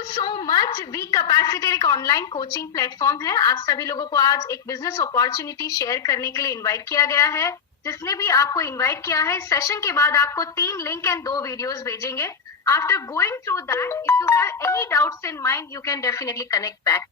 You so much. We capacity एक online coaching platform है। आप सभी लोगों को आज एक बिजनेस अपॉर्चुनिटी शेयर करने के लिए इनवाइट किया गया है। जिसने भी आपको इनवाइट किया है, सेशन के बाद आपको 3 लिंक एंड 2 वीडियोस भेजेंगे। After going through that, if you have any doubts in mind, you can definitely connect back.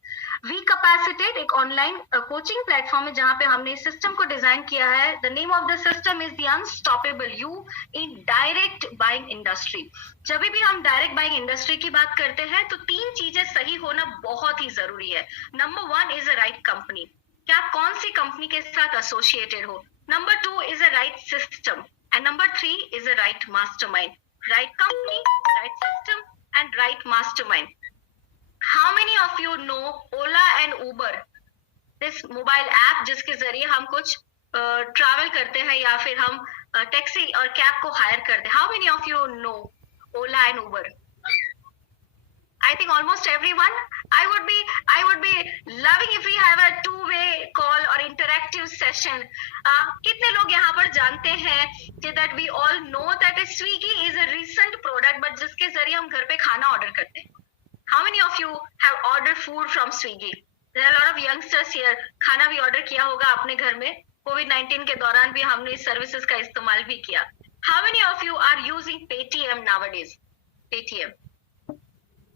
We Capacitate एक ऑनलाइन कोचिंग प्लेटफॉर्म है जहाँ पे हमने इस सिस्टम को डिजाइन किया है। The name of the system is the unstoppable you in direct buying industry. जब भी हम डायरेक्ट बाइंग इंडस्ट्री की बात करते हैं तो 3 चीजें सही होना बहुत ही जरूरी है। Number 1 is a right company, क्या आप कौन सी कंपनी के साथ एसोसिएटेड हो। Number 2 is a right system and number 3 is a right mastermind. Right company, right system, and right mastermind. How many of you know Ola and Uber? This mobile app जिसके जरिए हम कुछ travel करते हैं या फिर हम टैक्सी और कैब को हायर करते हैं। How many of you know Ola and Uber? I think almost everyone. I would be loving if we have a two-way call or interactive session. कितने लोग यहाँ पर जानते हैं कि that we all know that Swiggy is a recent product, but जिसके जरिए हम घर पे खाना ऑर्डर करते हैं। How many of you have ordered food from Swiggy? There are a lot of youngsters here. खाना भी ऑर्डर किया होगा अपने घर में। COVID-19 के दौरान भी हमने इस सर्विसेज का इस्तेमाल भी किया। How many of you are using Paytm nowadays? Paytm.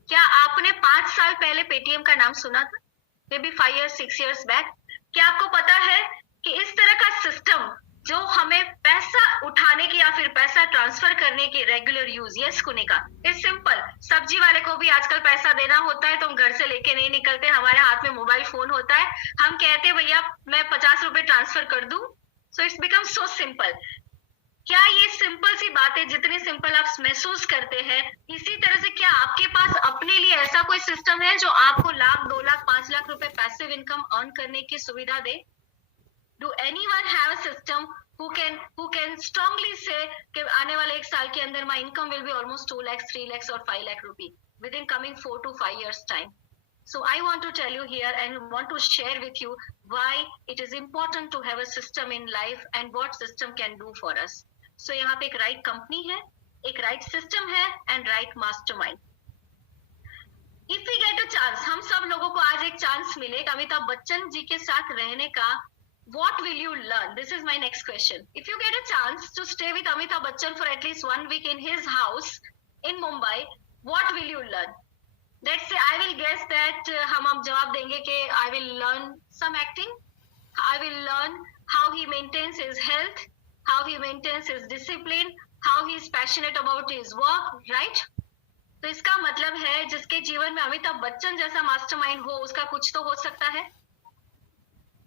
क्या आपने 5 साल पहले पेटीएम का नाम सुना था? May be 5 years 6 years back. क्या आपको पता है कि इस तरह का सिस्टम जो हमें पैसा उठाने की या फिर पैसा ट्रांसफर करने की रेगुलर यूज, यस कुने का, इज सिंपल। सब्जी वाले को भी आजकल पैसा देना होता है तो हम घर से लेके नहीं निकलते, हमारे हाथ में मोबाइल फोन होता है। हम कहते हैं भैया मैं 50 रुपए ट्रांसफर कर दूं। So it's become so simple. क्या ये सिंपल सी बातें जितनी सिंपल आप महसूस करते हैं, इसी तरह से क्या आपके पास अपने लिए ऐसा कोई सिस्टम है जो आपको लाख 2 लाख 5 लाख रुपए पैसिव इनकम अर्न करने की सुविधा दे? Do anyone have a system who can strongly say कि आने वाले 1 साल के अंदर my income will be almost 2 lakhs 3 lakhs or 5 lakh rupee within coming 4 to 5 years time? So I want to tell you here and want to share with you why it is important to have a system in life and what system can do for us. So यहाँ पे एक right company है, एक right system है and right mastermind. If we get a chance, हम सब लोगों को आज एक चांस मिले अमिताभ बच्चन जी के साथ रहने का, what will you learn? This is my next question. If you get a chance to stay with Amitabh Bachchan for at least 1 week in his house in Mumbai, what will you learn? Let's say I will guess that हम जवाब देंगे कि I will learn some acting, I will learn how he maintains his health, how he maintains his discipline, how he is passionate about his work, right? तो इसका मतलब है जिसके जीवन में अमिताभ बच्चन जैसा मास्टरमाइंड हो उसका कुछ तो हो सकता है।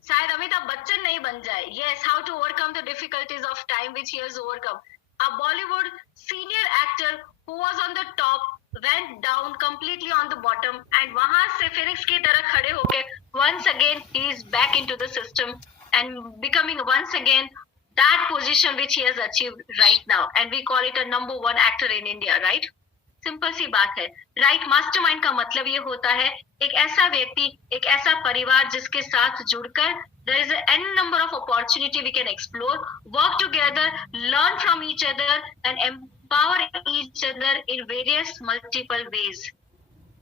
शायद अमिताभ बच्चन नहीं बन जाए। Yes, how to overcome the difficulties of time which he has overcome. A Bollywood senior actor who was on the top went down completely on the bottom and वहां से फिनिक्स की तरह खड़े होके once again he is back into the system and becoming once again that position which he has achieved right now, and we call it a number 1 actor in India, right? Simple सी बात है। Right mastermind का मतलब ये होता है एक ऐसा व्यक्ति, एक ऐसा परिवार जिसके साथ जुड़कर there is an n number of opportunity we can explore, work together, learn from each other and empower each other in various multiple ways.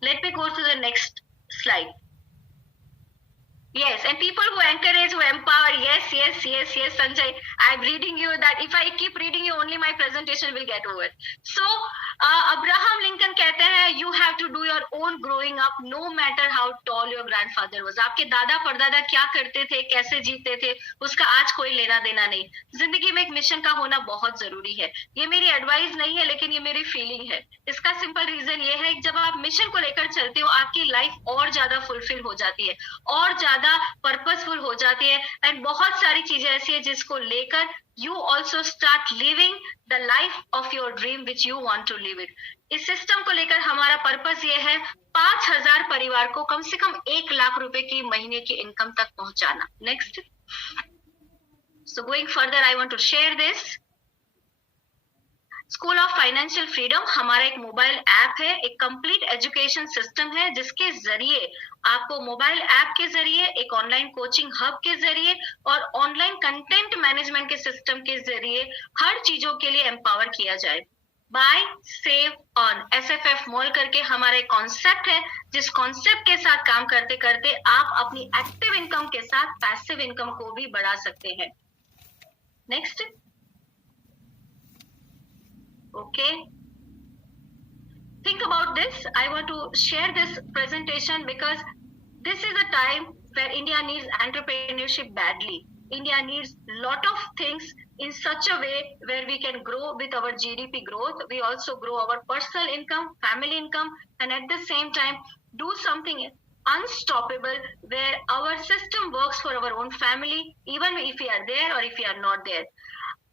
Let me go to the next slide. Yes, and people who encourage, who empower, yes, Sanjay, I'm reading you that if I keep reading you, only my presentation will get over. So, Abraham Lincoln कहते हैं, you have to do your own growing up, no matter how tall your grandfather was. आपके दादा परदादा क्या करते थे, कैसे जीते थे, उसका आज कोई लेना देना नहीं। जिंदगी में एक मिशन का होना बहुत जरूरी है। ये मेरी एडवाइस नहीं है, लेकिन ये मेरी फीलिंग है। इसका सिंपल रीजन ये है कि जब आप मिशन को लेकर चलते हो, आपकी लाइफ और ज्यादा फुलफिल हो जाती है, और ज्यादा पर्पसफुल हो जाती है, एंड बहुत सारी चीजें ऐसी है जिसको लेकर you also start living the life of your dream which you want to live it. इस सिस्टम को लेकर हमारा पर्पस ये है 5,000 परिवार को कम से कम 1 लाख रुपए की महीने की इनकम तक पहुंचाना। Next, so going further I want to share this. School of financial freedom हमारा एक मोबाइल ऐप है, एक कंप्लीट एजुकेशन सिस्टम है जिसके जरिए आपको मोबाइल ऐप के जरिए, एक ऑनलाइन कोचिंग हब के जरिए और ऑनलाइन कंटेंट मैनेजमेंट के सिस्टम के जरिए हर चीजों के लिए एम्पावर किया जाए। Buy save on SFF mall करके हमारा एक कॉन्सेप्ट है, जिस कॉन्सेप्ट के साथ काम करते करते आप अपनी एक्टिव इनकम के साथ पैसिव इनकम को भी बढ़ा सकते हैं। Next. Okay, think about this. I want to share this presentation because this is a time where India needs entrepreneurship badly. India needs lot of things in such a way where we can grow with our GDP growth. We also grow our personal income, family income, and at the same time do something unstoppable where our system works for our own family, even if we are there or if we are not there.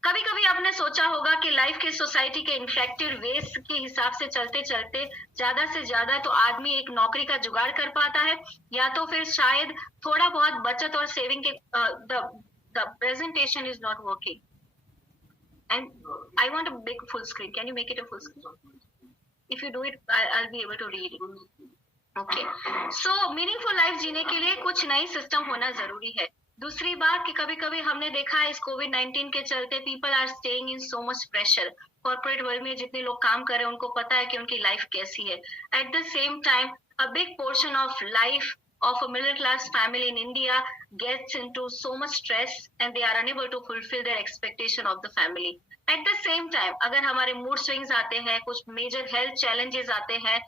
कभी कभी आपने सोचा होगा कि life के society के infective waste के हिसाब से चलते चलते ज्यादा से ज्यादा तो आदमी एक नौकरी का जुगाड़ कर पाता है, या तो फिर शायद थोड़ा बहुत बचत और सेविंग के the presentation is not working and I want a big full screen. Can you make it a full screen? If you do it I be able to read it. Okay, so meaningful life जीने के लिए कुछ नई system होना जरूरी है. दूसरी बात कि कभी कभी हमने देखा है इस कोविड-19 के चलते people are staying in so much pressure. Corporate world में जितने लोग काम कर रहे हैं उनको पता है कि उनकी लाइफ कैसी है. At the same time a big portion of life of a middle class family in India gets into so much stress and they are unable to fulfill their expectation of the family. At the same time, अगर हमारे mood swings आते हैं, कुछ major health challenges आते हैं,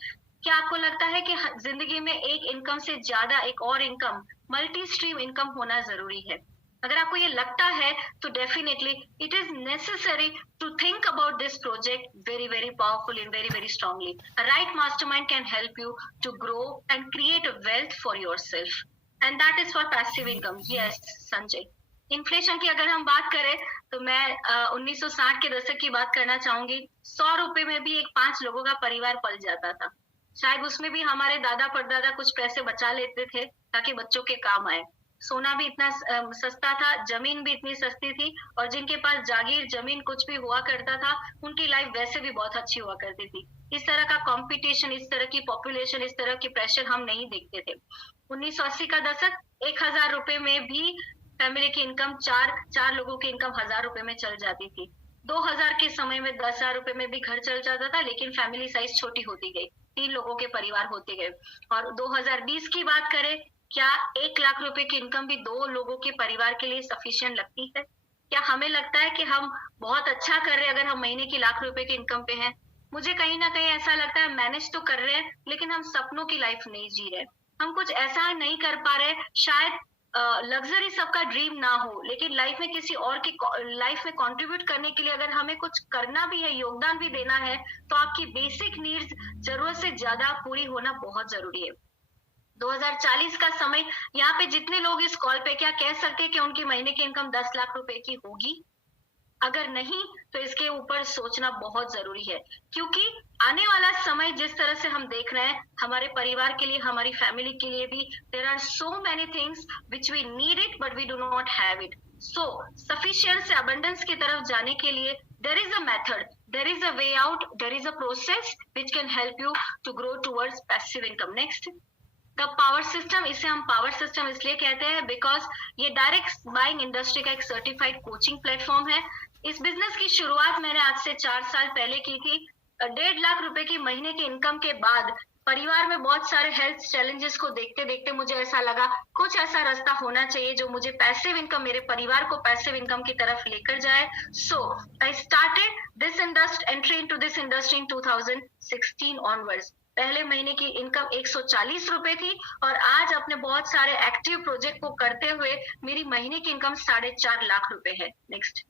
क्या आपको लगता है कि जिंदगी में एक इनकम से ज्यादा एक और इनकम, मल्टी स्ट्रीम इनकम होना जरूरी है? अगर आपको ये लगता है तो definitely it is necessary to think about this project very very powerful and very very strongly. A right mastermind can help you to grow and create a wealth for yourself, and that is for passive income. Yes Sanjay, inflation की अगर हम बात करें तो मैं 1960 के दशक की बात करना चाहूंगी. 100 रुपए में भी एक 5 लोगों का परिवार पल जाता था. शायद उसमें भी हमारे दादा परदादा कुछ पैसे बचा लेते थे ताकि बच्चों के काम आए. सोना भी इतना सस्ता था, जमीन भी इतनी सस्ती थी, और जिनके पास जागीर जमीन कुछ भी हुआ करता था उनकी लाइफ वैसे भी बहुत अच्छी हुआ करती थी. इस तरह का कंपटीशन, इस तरह की पॉपुलेशन, इस तरह की प्रेशर हम नहीं देखते थे. 1980 का दशक, 1000 रुपए में भी फैमिली की इनकम चार लोगों की इनकम 1000 रुपए में चल जाती थी. 2000 के समय में 10,000 रुपए में भी घर चल जाता था, लेकिन फैमिली साइज छोटी होती गई, 3 लोगों के परिवार होते गए. और 2020 की बात करें, क्या 1 लाख रुपए की इनकम भी 2 लोगों के परिवार के लिए सफिशिएंट लगती है? क्या हमें लगता है कि हम बहुत अच्छा कर रहे हैं अगर हम महीने की लाख रुपए की इनकम पे हैं? मुझे कहीं ना कहीं ऐसा लगता है मैनेज तो कर रहे हैं, लेकिन हम सपनों की लाइफ नहीं जी रहे. हम कुछ ऐसा नहीं कर पा रहे. शायद लग्जरी सबका ड्रीम ना हो, लेकिन लाइफ में किसी और की लाइफ में कंट्रीब्यूट करने के लिए अगर हमें कुछ करना भी है, योगदान भी देना है, तो आपकी बेसिक नीड्स जरूरत से ज्यादा पूरी होना बहुत जरूरी है. 2040 का समय, यहाँ पे जितने लोग इस कॉल पे, क्या कह सकते हैं कि उनकी महीने की इनकम 10 लाख रुपए की होगी? अगर नहीं तो इसके ऊपर सोचना बहुत जरूरी है, क्योंकि आने वाला समय जिस तरह से हम देख रहे हैं, हमारे परिवार के लिए, हमारी फैमिली के लिए भी there are so many things which we need it but we do not have it. So sufficient से अबंडेंस की तरफ जाने के लिए there is a method, there is a way out, there is a process which can help you to grow towards passive income. Next, the power system. इसे हम power system इसलिए कहते हैं बिकॉज ये डायरेक्ट बाइंग इंडस्ट्री का एक certified coaching platform है. इस बिजनेस की शुरुआत मैंने आज से 4 साल पहले की थी. 1.5 लाख रुपए की महीने की इनकम के बाद परिवार में बहुत सारे हेल्थ चैलेंजेस को देखते देखते मुझे ऐसा लगा कुछ ऐसा रास्ता होना चाहिए जो मुझे पैसिव इनकम, मेरे परिवार को पैसिव इनकम की तरफ लेकर जाए. So I started this industry, entry into this industry in 2016 onwards. पहले महीने की इनकम 140 रुपए थी, और आज अपने बहुत सारे एक्टिव प्रोजेक्ट को करते हुए मेरी महीने की इनकम 4.5 लाख रुपए है. नेक्स्ट.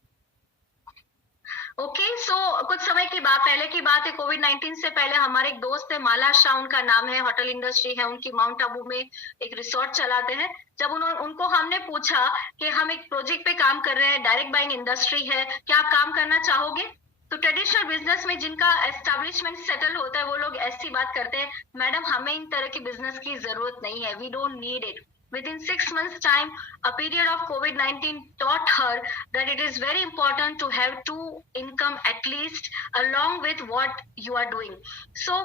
ओके, सो कुछ समय की बात, पहले की बात है, कोविड-19 से पहले हमारे एक दोस्त है, माला शाह उनका नाम है, होटल इंडस्ट्री है उनकी, माउंट आबू में एक रिसोर्ट चलाते हैं. जब उनको हमने पूछा कि हम एक प्रोजेक्ट पे काम कर रहे हैं, डायरेक्ट बाइंग इंडस्ट्री है, क्या आप काम करना चाहोगे? तो ट्रेडिशनल बिजनेस में जिनका एस्टेब्लिशमेंट सेटल होता है वो लोग ऐसी बात करते हैं, मैडम हमें इन तरह की बिजनेस की जरूरत नहीं है, we don't need it. Within 6 months time, a period of COVID-19 taught her that it is very important to have 2 income at least along with what you are doing. So,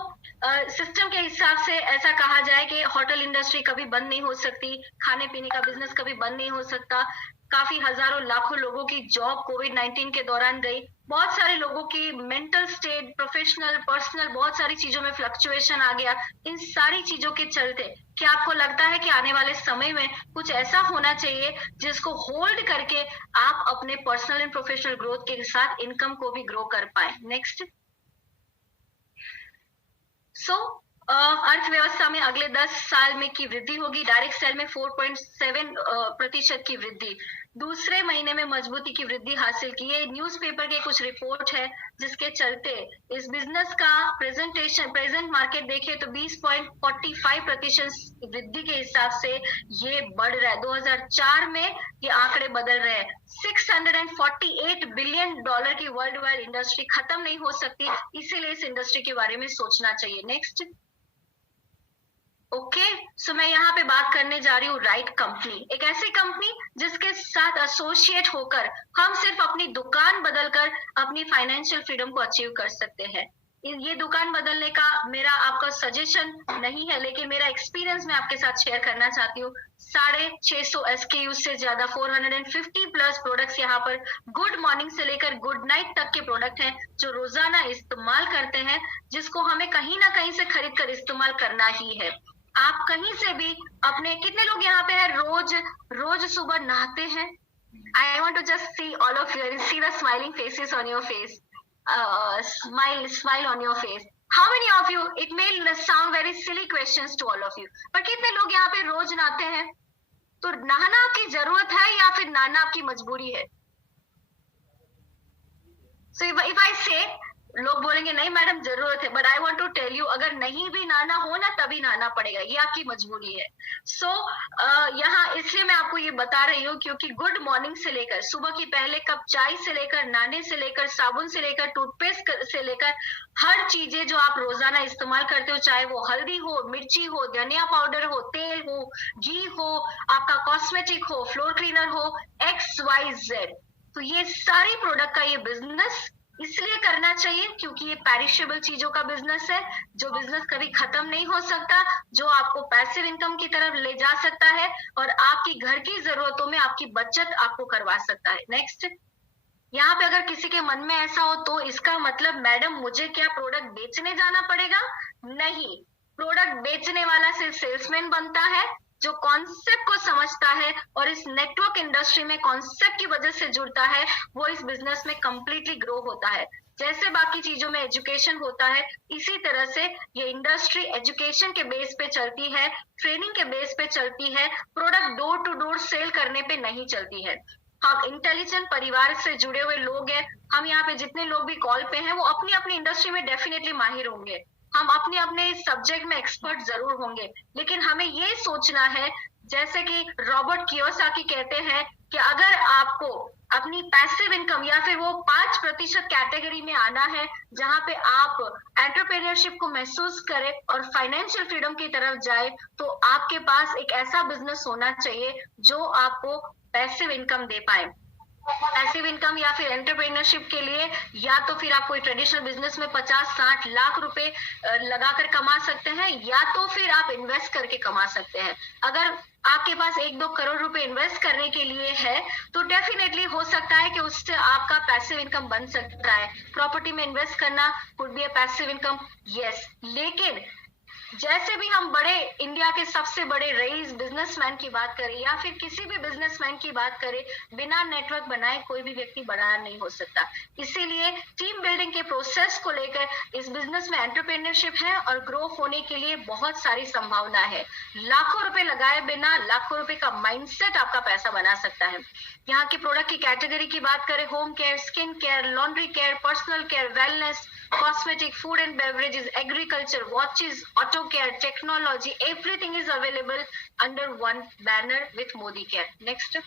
system के हिसाब से ऐसा कहा जाए कि hotel industry कभी बंद नहीं हो सकती, खाने पीने का बिजनेस कभी बंद नहीं हो सकता. काफी हजारों लाखों लोगों की जॉब कोविड-19 के दौरान गई। बहुत सारे लोगों की मेंटल स्टेट, प्रोफेशनल, पर्सनल बहुत सारी चीजों में फ्लक्चुएशन आ गया। इन सारी चीजों के चलते क्या आपको लगता है कि आने वाले समय में कुछ ऐसा होना चाहिए जिसको होल्ड करके आप अपने पर्सनल एंड प्रोफेशनल ग्रोथ के साथ इनकम को भी ग्रो कर पाए? नेक्स्ट। अर्थव्यवस्था में अगले 10 साल में की वृद्धि होगी। डायरेक्ट सेल में 4.7% की वृद्धि। दूसरे महीने में मजबूती की वृद्धि हासिल की। ये न्यूज़पेपर के कुछ रिपोर्ट है जिसके चलते इस बिजनेस का प्रेजेंट मार्केट देखे तो 20.45% वृद्धि के हिसाब से ये बढ़ रहा है। 2004 में ये आंकड़े बदल रहे हैं। $648 बिलियन की वर्ल्ड वाइड इंडस्ट्री खत्म नहीं हो सकती, इसीलिए इस इंडस्ट्री के बारे में सोचना चाहिए। नेक्स्ट। ओके, सो मैं यहाँ पे बात करने जा रही हूँ राइट कंपनी। एक ऐसी कंपनी जिसके साथ एसोसिएट होकर हम सिर्फ अपनी दुकान बदलकर अपनी फाइनेंशियल फ्रीडम को अचीव कर सकते हैं। ये दुकान बदलने का मेरा आपका सजेशन नहीं है, लेकिन मेरा एक्सपीरियंस मैं आपके साथ शेयर करना चाहती हूँ। 650 SKU से ज्यादा 450 प्लस प्रोडक्ट्स यहाँ पर गुड मॉर्निंग से लेकर गुड नाइट तक के प्रोडक्ट हैं जो रोजाना इस्तेमाल करते हैं, जिसको हमें कहीं ना कहीं से खरीद कर इस्तेमाल करना ही है। आप कहीं से भी अपने, कितने लोग यहाँ पे है रोज सुबह नहाते हैं? I want to just see all of you, see the smiling faces on your face, smile on your face. How many of you, it may sound very silly questions to all of you, पर कितने लोग यहाँ पे रोज नहाते हैं? तो नहाना आपकी जरूरत है या फिर नहाना आपकी मजबूरी है? So if I say, लोग बोलेंगे नहीं मैडम जरूरत है, but I want to tell you, अगर नहीं भी नहाना हो ना तभी नहाना पड़ेगा, ये आपकी मजबूरी है। यहाँ इसलिए मैं आपको ये बता रही हूँ क्योंकि गुड मॉर्निंग से लेकर सुबह की पहले कप चाय से लेकर नहाने से लेकर साबुन से लेकर टूथपेस्ट से लेकर हर चीजें जो आप रोजाना इस्तेमाल करते हो, चाहे वो हल्दी हो, मिर्ची हो, धनिया पाउडर हो, तेल हो, घी हो, आपका कॉस्मेटिक हो, फ्लोर क्लीनर हो, XYZ, तो ये सारी प्रोडक्ट का ये बिजनेस इसलिए करना चाहिए क्योंकि ये पेरिशेबल चीजों का बिजनेस है, जो बिजनेस कभी खत्म नहीं हो सकता, जो आपको पैसिव इनकम की तरफ ले जा सकता है और आपकी घर की जरूरतों में आपकी बचत आपको करवा सकता है। नेक्स्ट। यहाँ पे अगर किसी के मन में ऐसा हो तो इसका मतलब मैडम मुझे क्या प्रोडक्ट बेचने जाना पड़ेगा? नहीं, प्रोडक्ट बेचने वाला सिर्फ सेल्समैन बनता है जो कॉन्सेप्ट को समझता है और इस नेटवर्क इंडस्ट्री में कॉन्सेप्ट की वजह से जुड़ता है, वो इस बिजनेस में कंप्लीटली ग्रो होता है। जैसे बाकी चीजों में एजुकेशन होता है, इसी तरह से ये इंडस्ट्री एजुकेशन के बेस पे चलती है, ट्रेनिंग के बेस पे चलती है, product door to door sale करने पे नहीं चलती है। हम इंटेलिजेंट परिवार से जुड़े हुए लोग हैं, हम यहाँ पे जितने लोग भी कॉल पे हैं वो अपनी अपनी इंडस्ट्री में डेफिनेटली माहिर होंगे, हम अपने अपने सब्जेक्ट में एक्सपर्ट जरूर होंगे, लेकिन हमें ये सोचना है, जैसे कि रॉबर्ट कियोसाकी कहते हैं कि अगर आपको अपनी पैसिव इनकम या फिर वो 5% कैटेगरी में आना है जहां पे आप एंटरप्रेन्योरशिप को महसूस करें और फाइनेंशियल फ्रीडम की तरफ जाए, तो आपके पास एक ऐसा बिजनेस होना चाहिए जो आपको पैसिव इनकम दे पाए। पैसिव इनकम या फिर एंटरप्रेन्योरशिप के लिए या तो फिर आप कोई ट्रेडिशनल बिजनेस में 50-60 लाख रुपए लगाकर कमा सकते हैं, या तो फिर आप इन्वेस्ट करके कमा सकते हैं। अगर आपके पास 1-2 करोड़ रुपए इन्वेस्ट करने के लिए है तो डेफिनेटली हो सकता है कि उससे आपका पैसिव इनकम बन सकता है। प्रॉपर्टी में इन्वेस्ट करना could be a passive income, yes, लेकिन जैसे भी हम बड़े इंडिया के सबसे बड़े रईस बिजनेसमैन की बात करें या फिर किसी भी बिजनेसमैन की बात करें, बिना नेटवर्क बनाए कोई भी व्यक्ति बड़ा नहीं हो सकता। इसीलिए टीम बिल्डिंग के प्रोसेस को लेकर इस बिजनेस में एंटरप्रेन्योरशिप है और ग्रो होने के लिए बहुत सारी संभावना है। लाखों रुपए लगाए बिना लाखों रुपए का माइंडसेट आपका पैसा बना सकता है। यहाँ की प्रोडक्ट की कैटेगरी की बात करें, home care, skin care, laundry care, personal care, wellness, cosmetic, food and beverages, agriculture, watches, auto care, technology, everything is available under one banner with Modi Care. Next.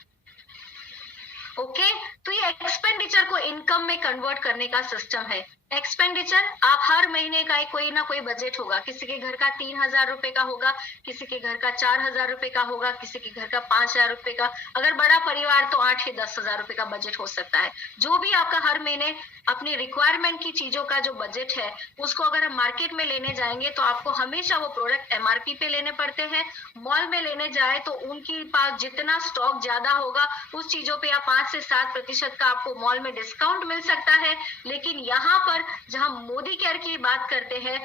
Okay, तो ये expenditure को income में convert करने का system है। Expenditure, आप हर महीने का कोई ना कोई बजट होगा। किसी के घर का 3,000 रुपए का होगा, किसी के घर का 4,000 रुपए का होगा, किसी के घर का 5,000 रुपए का, अगर बड़ा परिवार तो 8 या 10,000 रुपए का बजट हो सकता है। जो भी आपका हर महीने अपनी रिक्वायरमेंट की चीजों का जो बजट है, उसको अगर हम मार्केट में लेने जाएंगे तो आपको हमेशा वो प्रोडक्ट एमआरपी पे लेने पड़ते हैं। मॉल में लेने जाए तो उनके पास जितना स्टॉक ज्यादा होगा, उस चीजों पे आप 5 से 7% का आपको मॉल में डिस्काउंट मिल सकता है। लेकिन यहाँ पर जहां मोदी केयर की बात करते हैं,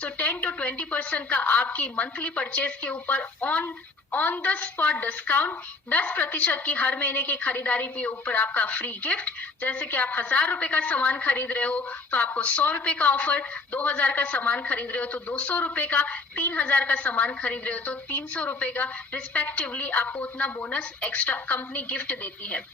तो 10 to 20% का आपकी मंथली परचेज के ऊपर ऑन द स्पॉट डिस्काउंट, 10% की हर महीने की खरीदारी के ऊपर आपका फ्री गिफ्ट। जैसे कि आप 1,000 रुपए का सामान खरीद रहे हो तो आपको 100 रुपए का ऑफर, 2,000 का सामान खरीद रहे हो तो 200 रुपए का, 3,000 का सामान खरीद रहे हो तो 300 रुपए का, रिस्पेक्टिवली आपको उतना बोनस एक्स्ट्रा कंपनी गिफ्ट देती है।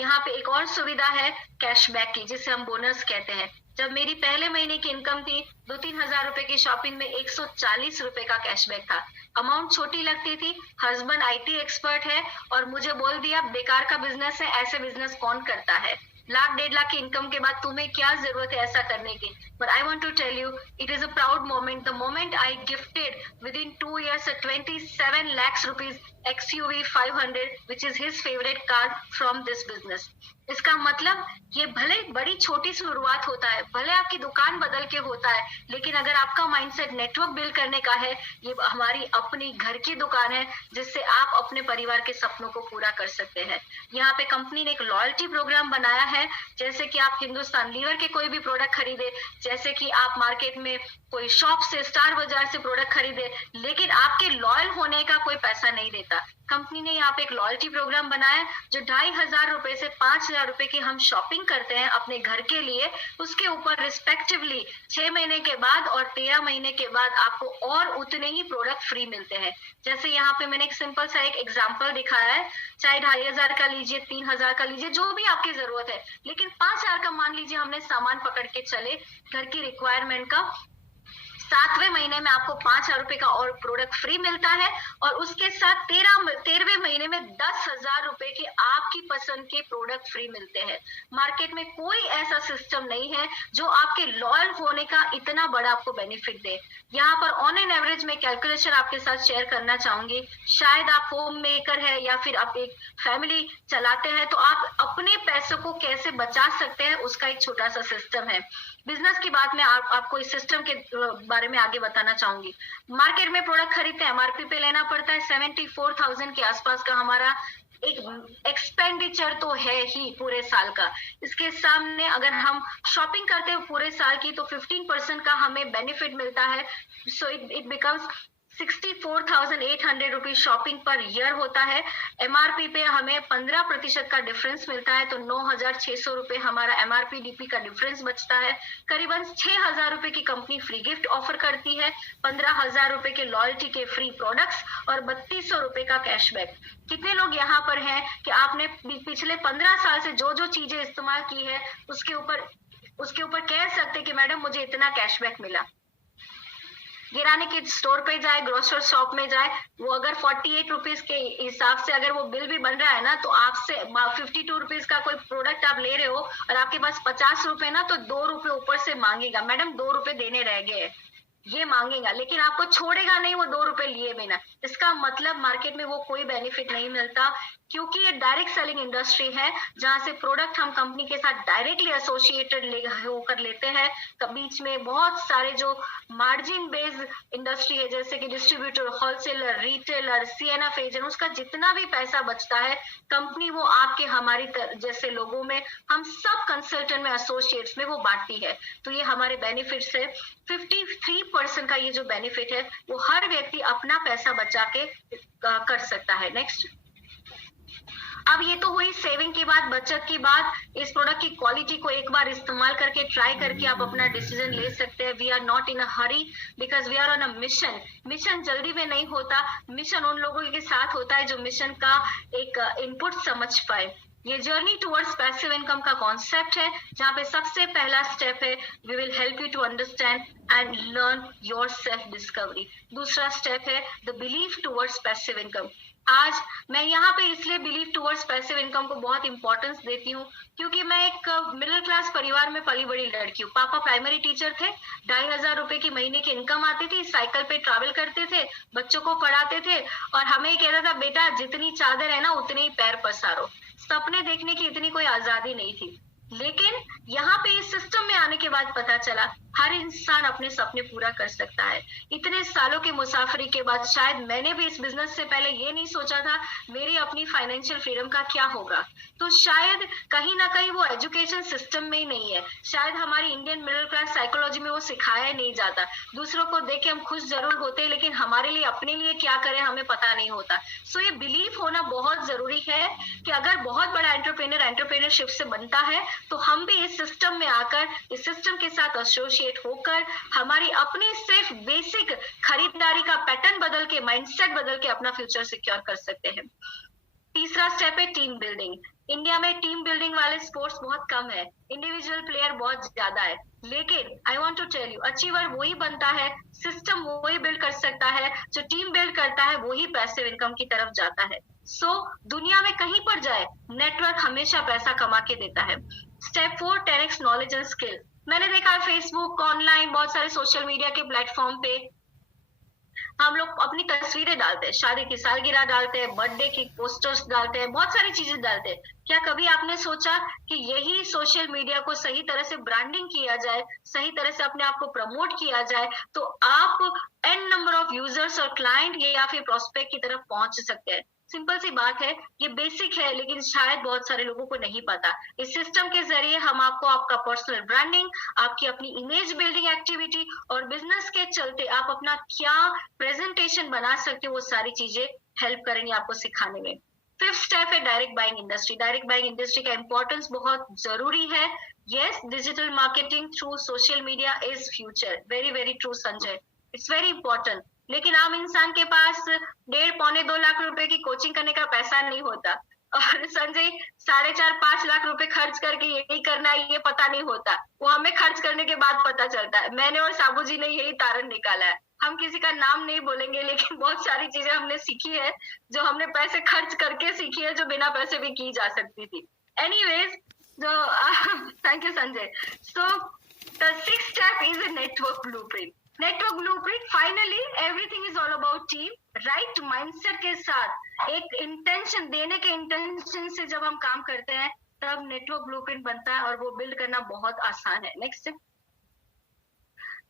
यहाँ पे एक और सुविधा है कैशबैक की, जिसे हम बोनस कहते हैं। जब मेरी पहले महीने की इनकम थी 2-3 हजार रुपए की शॉपिंग में 140 रुपए का कैशबैक था। अमाउंट छोटी लगती थी, हस्बैंड आईटी एक्सपर्ट है और मुझे बोल दिया बेकार का बिजनेस है, ऐसे बिजनेस कौन करता है, 1,00,000-1,50,000 की इनकम के बाद तुम्हें क्या जरूरत है ऐसा करने की। But I want to tell you, it is a proud moment, the moment I gifted with in 2 years 27 lakhs rupees XUV 500 which is his favorite car from this business। इसका मतलब ये भले बड़ी छोटी शुरुआत होता है, भले आपकी दुकान बदल के होता है, लेकिन अगर आपका माइंडसेट नेटवर्क बिल्ड करने का है, ये हमारी अपनी घर की दुकान है जिससे आप अपने परिवार के सपनों को पूरा कर सकते हैं। यहाँ पे कंपनी ने एक लॉयल्टी प्रोग्राम बनाया है, जैसे कि आप हिंदुस्तान लीवर के कोई भी प्रोडक्ट खरीदे, जैसे कि आप मार्केट में कोई शॉप से, स्टार बाजार से प्रोडक्ट खरीदे, लेकिन आपके लॉयल होने का कोई पैसा नहीं देता। कंपनी ने यहाँ पे एक लॉयल्टी प्रोग्राम बनाया, जो 2,500 रुपए से 5,000 रुपए की हम शॉपिंग करते हैं अपने घर के लिए, उसके ऊपर रिस्पेक्टिवली 6 महीने के बाद और 13 महीने के बाद आपको और उतने ही प्रोडक्ट फ्री मिलते हैं। जैसे यहाँ पे मैंने एक सिंपल सा एक एग्जाम्पल दिखाया है, चाहे 2,500 का लीजिए, 3,000 का लीजिए, जो भी आपकी जरूरत है, लेकिन 5,000 का मान लीजिए हमने सामान पकड़ के चले घर की रिक्वायरमेंट का, 7वें महीने में आपको 5,000 रुपए का और प्रोडक्ट फ्री मिलता है और उसके साथ 13वें महीने में 10,000 रुपए के आपकी पसंद के प्रोडक्ट फ्री मिलते हैं। मार्केट में कोई ऐसा सिस्टम नहीं है जो आपके लॉयल होने का इतना बड़ा आपको बेनिफिट दे। यहाँ पर ऑन एन एवरेज में कैलकुलेशन आपके साथ शेयर करना चाहूंगी। शायद आप होम मेकर है या फिर आप एक फैमिली चलाते हैं, तो आप अपने पैसों को कैसे बचा सकते हैं उसका एक छोटा सा सिस्टम है। बिजनेस की बात में आपको इस सिस्टम के बारे में आगे बताना चाहूंगी। मार्केट में प्रोडक्ट खरीदते हैं, एमआरपी पे लेना पड़ता है, 74,000 के आसपास का हमारा एक एक्सपेंडिचर तो है ही पूरे साल का। इसके सामने अगर हम शॉपिंग करते हैं पूरे साल की तो 15% का हमें बेनिफिट मिलता है। So it becomes 64,800 rupees shopping per year होता है। एमआरपी पे हमें 15% का डिफरेंस मिलता है, तो 9,600 रुपए हमारा एमआरपी डीपी का डिफरेंस बचता है। करीबन 6,000 रुपए की कंपनी फ्री गिफ्ट ऑफर करती है, 15,000 रुपए के लॉयल्टी के फ्री प्रोडक्ट्स और 3,200 रुपए का कैशबैक। कितने लोग यहाँ पर हैं कि आपने पिछले 15 साल से जो जो चीजें इस्तेमाल की है उसके ऊपर कह सकते कि मैडम मुझे इतना कैशबैक मिला। किराने के स्टोर पे जाए, ग्रोसरी शॉप में जाए, वो अगर 48 रुपीज के हिसाब से अगर वो बिल भी बन रहा है ना, तो आपसे 52 रुपीज का कोई प्रोडक्ट आप ले रहे हो और आपके पास 50 रुपए ना, तो 2 रुपए ऊपर से मांगेगा, मैडम 2 रुपए देने रह गए, ये मांगेगा, लेकिन आपको छोड़ेगा नहीं वो 2 रुपए लिए बिना। इसका मतलब मार्केट में वो कोई बेनिफिट नहीं मिलता, क्योंकि ये डायरेक्ट सेलिंग इंडस्ट्री है जहां से प्रोडक्ट हम कंपनी के साथ डायरेक्टली एसोसिएटेड होकर लेते हैं। बीच में बहुत सारे जो मार्जिन बेस्ड इंडस्ट्री है, जैसे कि distributor, wholesaler, retailer, CNF agent, उसका जितना भी पैसा बचता है कंपनी वो आपके हमारी जैसे लोगों में, हम सब कंसल्टेंट में, एसोसिएट्स में वो बांटती है। तो ये हमारे बेनिफिट्स है। 53% का ये जो बेनिफिट है वो हर व्यक्ति अपना पैसा बचा के कर सकता है। नेक्स्ट, अब ये तो हुई सेविंग की बात, बचत की बात। इस प्रोडक्ट की क्वालिटी को एक बार इस्तेमाल करके, ट्राई करके आप अपना डिसीजन ले सकते हैं। We are not in a hurry because we are on a mission. Mission जल्दी में नहीं होता, मिशन उन लोगों के साथ होता है जो मिशन का एक इनपुट समझ पाए। ये जर्नी टुवर्ड्स पैसिव इनकम का कॉन्सेप्ट है, जहाँ पे सबसे पहला स्टेप है we will help you to understand and learn your self discovery. दूसरा स्टेप है the belief towards passive income. आज मैं यहाँ पे इसलिए बिलीव टुवर्ड्स पैसिव इनकम को बहुत इंपॉर्टेंस देती हूँ, क्योंकि मैं एक मिडिल क्लास परिवार में पली बड़ी लड़की हूँ। पापा प्राइमरी टीचर थे, 2,500 रुपए की महीने की इनकम आती थी, साइकिल पे ट्रैवल करते थे, बच्चों को पढ़ाते थे और हमें कहता था बेटा जितनी चादर है ना उतने ही पैर पसारो। सपने देखने की इतनी कोई आजादी नहीं थी। लेकिन यहाँ पे इस सिस्टम में आने के बाद पता चला हर इंसान अपने सपने पूरा कर सकता है। इतने सालों की मुसाफरी के बाद शायद मैंने भी इस बिजनेस से पहले ये नहीं सोचा था मेरी अपनी फाइनेंशियल फ्रीडम का क्या होगा। तो शायद कहीं ना कहीं वो एजुकेशन सिस्टम में ही नहीं है, शायद हमारी इंडियन मिडिल क्लास साइकोलॉजी में वो सिखाया नहीं जाता। दूसरों को देख के हम खुश जरूर होते हैं, लेकिन हमारे लिए अपने लिए क्या करें हमें पता नहीं होता। सो ये बिलीव होना बहुत जरूरी है कि अगर बहुत बड़ा एंटरप्रेन्योर एंटरप्रेन्योरशिप से बनता है तो हम भी इस सिस्टम में आकर इस सिस्टम के साथ एसोसिएट होकर हमारी अपनी सिर्फ बेसिक खरीदारी का पैटर्न बदल के, माइंडसेट बदल के अपना फ्यूचर सिक्योर कर सकते हैं। तीसरा स्टेप है टीम बिल्डिंग। इंडिया में टीम बिल्डिंग वाले स्पोर्ट्स बहुत कम है, इंडिविजुअल प्लेयर बहुत ज्यादा है। लेकिन I want to tell you, achiever वही बनता है, सिस्टम वही बिल्ड कर सकता है, जो टीम बिल्ड करता है वही पैसिव इनकम की तरफ जाता है। सो दुनिया में कहीं पर जाए नेटवर्क हमेशा पैसा कमा के देता है। Step 4, 10x knowledge and skill. मैंने देखा है फेसबुक, ऑनलाइन, बहुत सारे सोशल मीडिया के प्लेटफॉर्म पे हम लोग अपनी तस्वीरें डालते हैं, शादी की सालगिरह डालते हैं, बर्थडे की पोस्टर्स डालते हैं, बहुत सारी चीजें डालते हैं। क्या कभी आपने सोचा कि यही सोशल मीडिया को सही तरह से ब्रांडिंग किया जाए, सही तरह से अपने आप को प्रमोट किया जाए तो आप एन नंबर ऑफ यूजर्स और क्लाइंट या फिर प्रोस्पेक्ट की तरफ पहुंच सकते हैं। सिंपल सी बात है, ये बेसिक है, लेकिन शायद बहुत सारे लोगों को नहीं पता। इस सिस्टम के जरिए हम आपको आपका पर्सनल ब्रांडिंग, आपकी अपनी इमेज बिल्डिंग एक्टिविटी और बिजनेस के चलते आप अपना क्या प्रेजेंटेशन बना सकते हो वो सारी चीजें हेल्प करेंगे आपको सिखाने में। फिफ्थ स्टेप है direct buying industry. Direct buying industry का इंपॉर्टेंस बहुत जरूरी है। Yes, digital marketing through social media is future, very very true Sanjay, it's very important. लेकिन आम इंसान के पास 1.5-2 लाख रुपए की कोचिंग करने का पैसा नहीं होता, और संजय 4.5-5 लाख रुपए खर्च करके यही करना है ये पता नहीं होता, वो हमें खर्च करने के बाद पता चलता है। मैंने और साबू जी ने यही तारण निकाला है। हम किसी का नाम नहीं बोलेंगे, लेकिन बहुत सारी चीजें हमने सीखी है जो हमने पैसे खर्च करके सीखी है, जो बिना पैसे भी की जा सकती थी। एनीवेज, जो thank you Sanjay. So the sixth step is a network blueprint. Network blueprint, finally everything is all about team. Right mindset के साथ, एक इंटेंशन देने के इंटेंशन से जब हम काम करते हैं तब नेटवर्क ब्लूप्रिंट बनता है और वो बिल्ड करना बहुत आसान है। नेक्स्ट,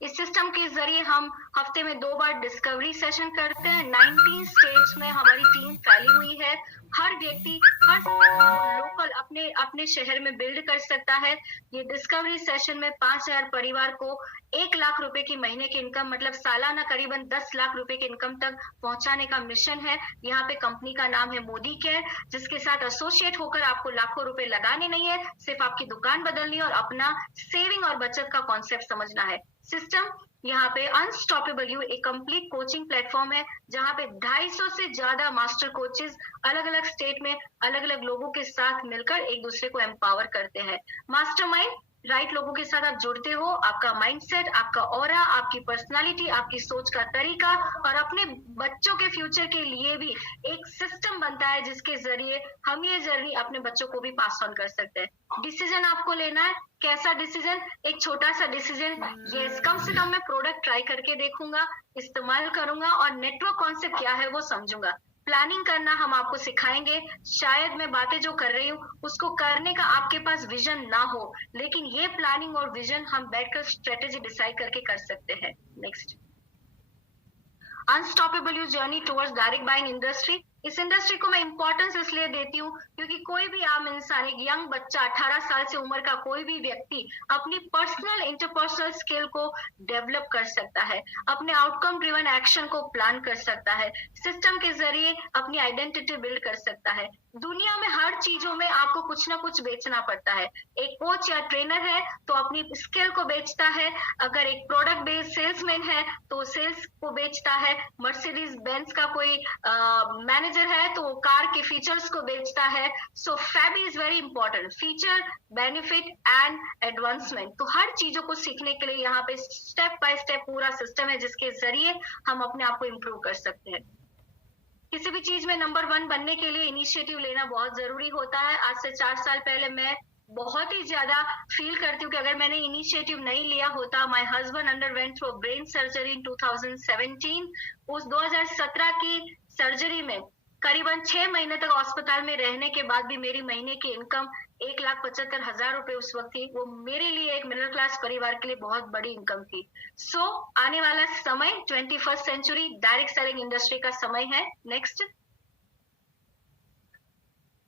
इस सिस्टम के जरिए हम हफ्ते में 2 बार डिस्कवरी सेशन करते हैं। 19 स्टेट्स में हमारी टीम फैली हुई है। हर व्यक्ति हर लोकल अपने अपने शहर में बिल्ड कर सकता है। ये डिस्कवरी सेशन में 5,000 परिवार को 1 लाख रुपए की महीने की इनकम, मतलब सालाना करीबन 10 लाख रुपए की इनकम तक पहुंचाने का मिशन है। यहाँ पे कंपनी का नाम है मोदी केयर, जिसके साथ एसोसिएट होकर आपको लाखों रुपए लगाने नहीं है, सिर्फ आपकी दुकान बदलनी है और अपना सेविंग और बचत का कॉन्सेप्ट समझना है। सिस्टम यहाँ पे अनस्टॉपेबल यू एक कंप्लीट कोचिंग प्लेटफॉर्म है, जहाँ पे 250 से ज्यादा मास्टर कोचेस अलग अलग स्टेट में अलग अलग लोगों के साथ मिलकर एक दूसरे को एम्पावर करते हैं। मास्टरमाइंड, राइट लोगों के साथ आप जुड़ते हो, आपका माइंडसेट, आपका ऑरा, आपकी पर्सनालिटी, आपकी सोच का तरीका और अपने बच्चों के फ्यूचर के लिए भी एक सिस्टम बनता है, जिसके जरिए हम ये जर्नी अपने बच्चों को भी पास ऑन कर सकते हैं। डिसीजन आपको लेना है। कैसा डिसीजन? एक छोटा सा डिसीजन, यस, कम से कम मैं प्रोडक्ट ट्राई करके देखूंगा, इस्तेमाल करूंगा और नेटवर्क कॉन्सेप्ट क्या है वो समझूंगा। प्लानिंग करना हम आपको सिखाएंगे। शायद मैं बातें जो कर रही हूँ उसको करने का आपके पास विजन ना हो, लेकिन ये प्लानिंग और विजन हम बैठकर स्ट्रेटेजी डिसाइड करके कर सकते हैं। Next, unstoppable you journey towards direct buying industry. इस इंडस्ट्री को मैं इंपॉर्टेंस इसलिए देती हूँ क्योंकि कोई भी आम इंसान, एक यंग बच्चा, 18 साल से उम्र का कोई भी व्यक्ति अपनी पर्सनल इंटरपर्सनल स्किल को डेवलप कर सकता है, अपने आउटकम ड्रिवन एक्शन को प्लान कर सकता है, सिस्टम के जरिए अपनी आइडेंटिटी बिल्ड कर सकता है। दुनिया में हर चीजों में आपको कुछ ना कुछ बेचना पड़ता है। एक कोच या ट्रेनर है तो अपनी स्किल को बेचता है, अगर एक प्रोडक्ट बेस्ड सेल्समैन है तो सेल्स को बेचता है, मर्सिडीज बेंज का कोई मैनेजर है तो वो कार के फीचर्स को बेचता है। So FABE is very important, feature, benefit and advancement. तो हर चीजों को सीखने के लिए यहाँ पे स्टेप बाय स्टेप पूरा सिस्टम है, जिसके जरिए हम अपने आप को इम्प्रूव कर सकते हैं। किसी भी चीज में नंबर 1 बनने के लिए इनिशिएटिव लेना बहुत जरूरी होता है। आज से 4 साल पहले मैं बहुत ही ज्यादा फील करती हूँ कि अगर मैंने इनिशिएटिव नहीं लिया होता। My husband underwent through brain surgery in 2017। उस 2017 की सर्जरी में करीबन 6 महीने तक अस्पताल में रहने के बाद भी मेरी महीने की इनकम 1,75,000 रुपए उस वक्त थी। वो मेरे लिए एक मिडिल क्लास परिवार के लिए बहुत बड़ी इनकम थी। सो आने वाला समय 21st century direct selling industry का समय है। Next,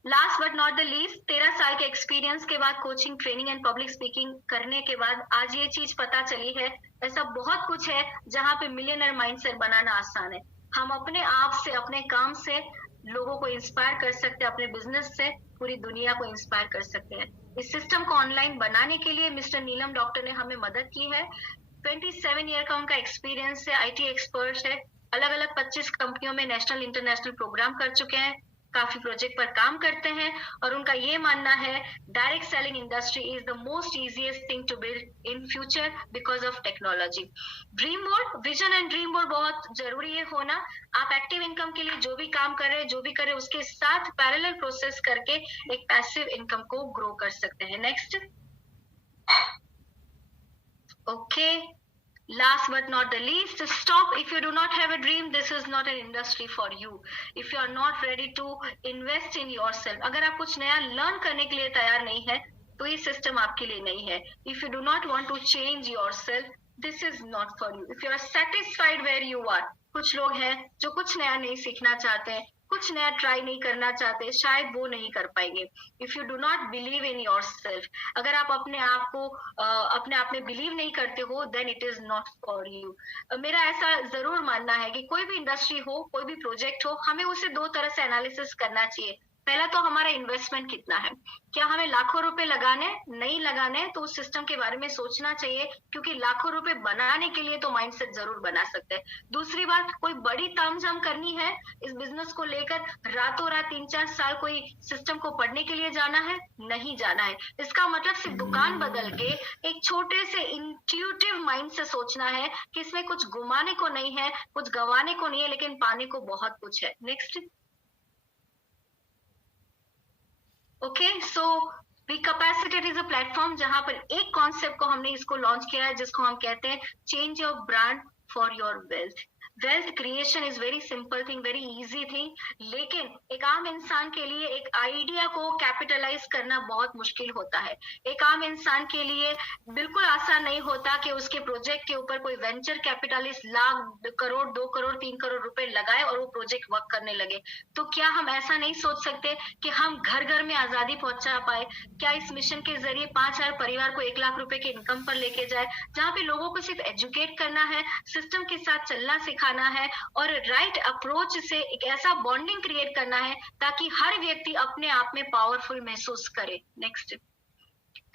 last but not the least, 13 साल के एक्सपीरियंस के बाद coaching, training and public speaking करने के बाद आज ये चीज पता चली है, ऐसा बहुत कुछ है जहां पे मिलियनर माइंडसेट बनाना आसान है। हम अपने आप से, अपने काम से लोगों को इंस्पायर कर सकते हैं, अपने बिजनेस से पूरी दुनिया को इंस्पायर कर सकते हैं। इस सिस्टम को ऑनलाइन बनाने के लिए मिस्टर नीलम डॉक्टर ने हमें मदद की है। 27 ईयर का उनका एक्सपीरियंस है, IT एक्सपर्ट है, अलग अलग 25 कंपनियों में नेशनल इंटरनेशनल प्रोग्राम कर चुके हैं, काफी प्रोजेक्ट पर काम करते हैं और उनका ये मानना है direct selling industry is the most easiest thing to build in future because of technology. Dream board, vision and dream board बहुत जरूरी है होना। आप एक्टिव इनकम के लिए जो भी काम कर रहे हैं, जो भी करें, उसके साथ पैरेलल प्रोसेस करके एक पैसिव इनकम को ग्रो कर सकते हैं। Next, okay, last but not the least, stop. If you do not have a dream, this is not an industry for you. If you are not ready to invest in yourself, अगर आप कुछ नया learn करने के लिए तैयार नहीं है तो ये सिस्टम आपके लिए नहीं है। If you do not want to change yourself, this is not for you. If you are satisfied where you are, कुछ लोग हैं जो कुछ नया नहीं सीखना चाहते हैं, कुछ नया ट्राई नहीं करना चाहते, शायद वो नहीं कर पाएंगे। If you do not believe in your self, अगर आप अपने आप को अपने आप में बिलीव नहीं करते हो, then it is not for you. मेरा ऐसा जरूर मानना है कि कोई भी इंडस्ट्री हो, कोई भी प्रोजेक्ट हो, हमें उसे दो तरह से एनालिसिस करना चाहिए। पहला तो हमारा इन्वेस्टमेंट कितना है, क्या हमें लाखों रुपए लगाने, नहीं लगाने, तो उस सिस्टम के बारे में सोचना चाहिए, क्योंकि लाखों रुपए बनाने के लिए तो माइंडसेट जरूर बना सकते हैं। दूसरी बात, कोई बड़ी तामझाम करनी है इस बिजनेस को लेकर, रातों रात 3-4 साल कोई सिस्टम को पढ़ने के लिए जाना है, नहीं जाना है। इसका मतलब सिर्फ दुकान बदल के एक छोटे से इंट्यूटिव माइंड से सोचना है कि इसमें कुछ घुमाने को नहीं है, कुछ गंवाने को नहीं है, लेकिन पाने को बहुत कुछ है। Next, okay, so we capacitate is a platform जहां पर एक कॉन्सेप्ट को हमने इसको लॉन्च किया है, जिसको हम कहते हैं change your brand for your wealth. Wealth creation is very simple thing, very easy thing, लेकिन एक आम इंसान के लिए एक आइडिया को कैपिटलाइज करना बहुत मुश्किल होता है। एक आम इंसान के लिए बिल्कुल आसान नहीं होता कि उसके प्रोजेक्ट के ऊपर कोई वेंचर कैपिटलिस्ट लाख, करोड़, 2 करोड़, 3 करोड़ रुपए लगाए और वो प्रोजेक्ट वर्क करने लगे। तो क्या हम ऐसा नहीं सोच सकते कि हम घर घर में आजादी पहुंचा पाए? क्या इस मिशन के जरिए 5,000 परिवार को 1 लाख रुपए के इनकम पर लेके जाए, जहां पे लोगों को सिर्फ एजुकेट करना है, सिस्टम के साथ चलना सिखाना है और राइट अप्रोच से एक ऐसा बॉन्डिंग क्रिएट करना है ताकि हर व्यक्ति अपने आप में पावरफुल महसूस करे। Next,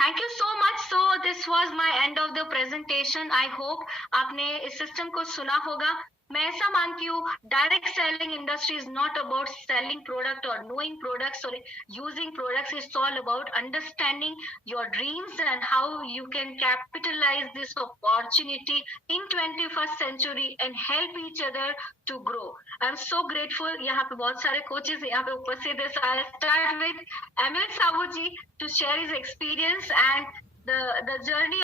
thank you so much. So this was my end of the presentation. I hope आपने इस सिस्टम को सुना होगा। मैं ऐसा मानती हूँ, direct selling industry is not about selling product और नोइंग प्रोडक्ट्स और using products. It's all about understanding your dreams and how you can capitalise this opportunity in 21st century and help each other to grow. I am so grateful, यहाँ पे बहुत सारे coaches यहाँ पे उपस्थित है। I start with ML Sabu ji to share his experience and the journey